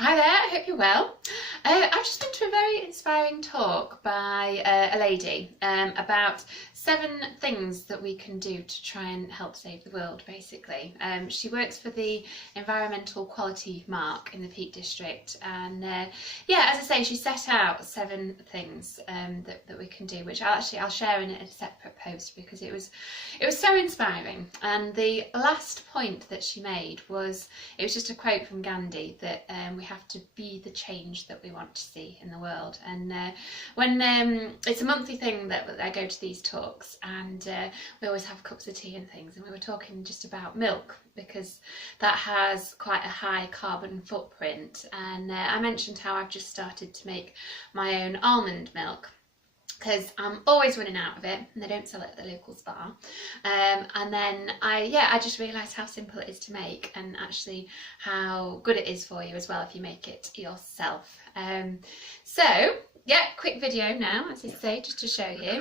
Hi there, I hope you're well. I've just been to a very inspiring talk by a lady about 7 things that we can do to try and help save the world, basically. She works for the Environmental Quality Mark in the Peak District, and yeah, as I say, she set out 7 things that we can do, which I'll share in a separate post because it was so inspiring. And the last point that she made was, it was just a quote from Gandhi that we have to be the change that we want to see in the world. And when it's a monthly thing that I go to these talks, and we always have cups of tea and things, and we were talking just about milk because that has quite a high carbon footprint. And I mentioned how I've just started to make my own almond milk, because I'm always running out of it and they don't sell it at the local Spar. And then I just realised how simple it is to make, and actually how good it is for you as well if you make it yourself. So yeah, quick video now, as I say, just to show you.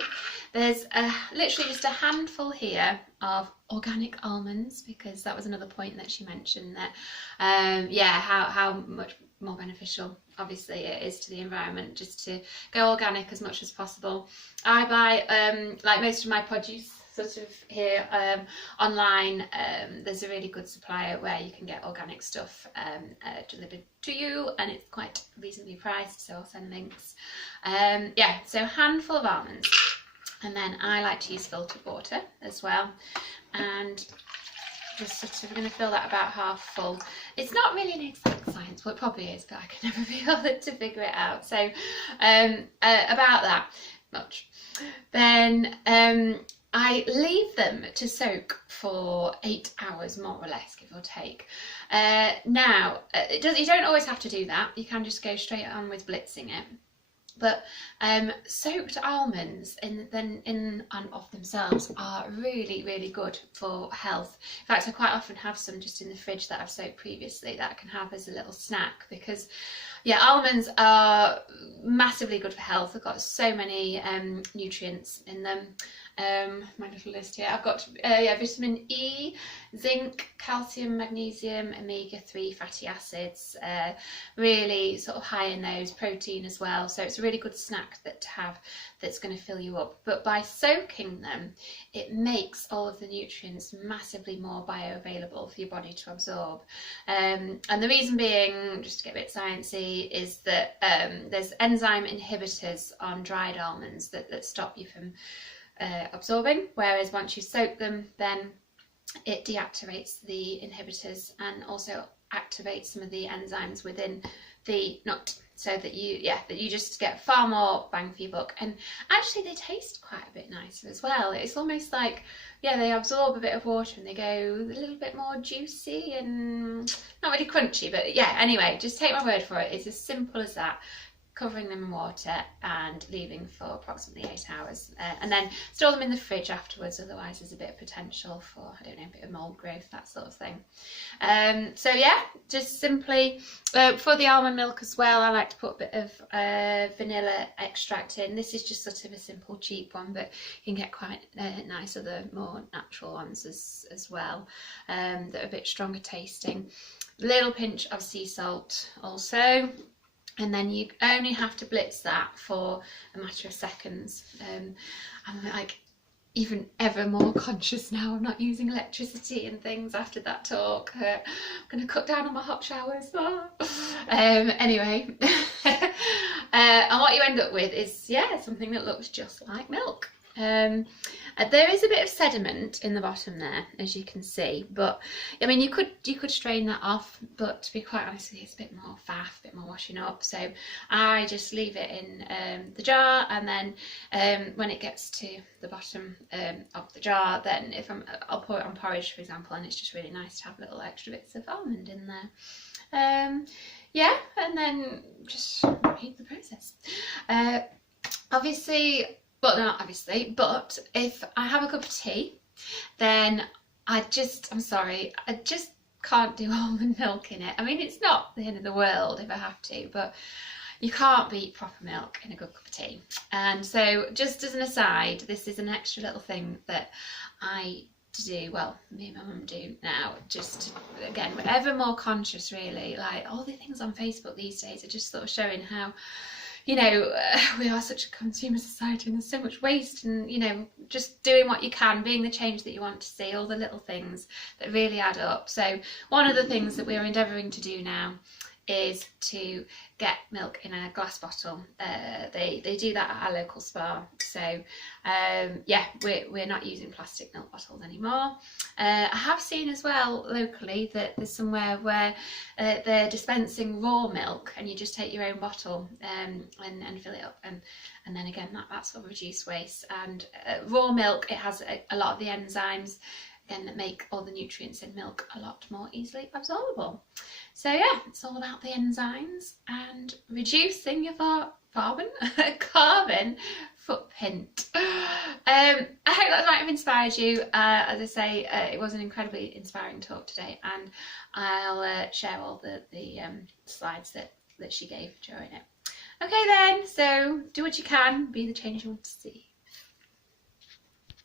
There's literally just a handful here of organic almonds, because that was another point that she mentioned, that yeah, how much more beneficial obviously it is to the environment just to go organic as much as possible. I buy like most of my produce sort of here online. There's a really good supplier where you can get organic stuff delivered to you, and it's quite reasonably priced, so I'll send links. Yeah, so handful of almonds, and then I like to use filtered water as well, and just sort of going to fill that about half full. It's not really an exact science, well it probably is, but I can never be bothered to figure it out. So about that much. Then I leave them to soak for 8 hours, more or less, give or take. Now, you don't always have to do that. You can just go straight on with blitzing it. But soaked almonds in and of themselves are really, really good for health. In fact, I quite often have some just in the fridge that I've soaked previously that I can have as a little snack, because yeah, almonds are massively good for health. They've got so many nutrients in them. My little list here, I've got yeah, vitamin E, zinc, calcium, magnesium, omega-3 fatty acids, really sort of high in those, protein as well, so it's a really good snack to have that's going to fill you up. But by soaking them, it makes all of the nutrients massively more bioavailable for your body to absorb. And the reason being, just to get a bit sciencey, is that there's enzyme inhibitors on dried almonds that stop you from absorbing, whereas once you soak them, then it deactivates the inhibitors and also activates some of the enzymes within the nut, so that you just get far more bang for your buck. And actually they taste quite a bit nicer as well. It's almost like, yeah, they absorb a bit of water and they go a little bit more juicy and not really crunchy, but yeah, anyway, just take my word for it. It's as simple as that. Covering them in water and leaving for approximately 8 hours, and then store them in the fridge afterwards, otherwise there's a bit of potential for, I don't know, a bit of mold growth, that sort of thing. So yeah, just simply for the almond milk as well, I like to put a bit of vanilla extract in. This is just sort of a simple cheap one, but you can get quite nice other more natural ones as well, that are a bit stronger tasting. Little pinch of sea salt also. And then you only have to blitz that for a matter of seconds. I'm like even ever more conscious now. I'm not using electricity and things after that talk. I'm going to cut down on my hot showers. Anyway, and what you end up with is, yeah, something that looks just like milk. There is a bit of sediment in the bottom there, as you can see, but I mean you could strain that off, but to be quite honest with you, it's a bit more faff, a bit more washing up, so I just leave it in the jar, and then when it gets to the bottom of the jar, then I'll pour it on porridge, for example, and it's just really nice to have little extra bits of almond in there. Yeah, and then just repeat the process. Obviously, well, not obviously, but if I have a cup of tea, then I'm sorry, I just can't do almond milk in it. I mean, it's not the end of the world if I have to, but you can't beat proper milk in a good cup of tea. And so, just as an aside, this is an extra little thing that I to do, well, me and my mum do now, just again, we're ever more conscious really, like all the things on Facebook these days are just sort of showing how, you know, we are such a consumer society and there's so much waste, and, you know, just doing what you can, being the change that you want to see, all the little things that really add up. So one of the things that we're endeavouring to do now is to get milk in a glass bottle. They do that at our local Spa. So yeah, we're not using plastic milk bottles anymore. I have seen as well locally that there's somewhere where they're dispensing raw milk, and you just take your own bottle and fill it up, and then again that sort of reduce waste. And raw milk, it has a lot of the enzymes again that make all the nutrients in milk a lot more easily absorbable. So yeah, it's all about the enzymes and reducing your carbon footprint. I hope that might have inspired you. As I say, it was an incredibly inspiring talk today, and I'll share all the slides that she gave during it. Okay then, so do what you can, be the change you want to see.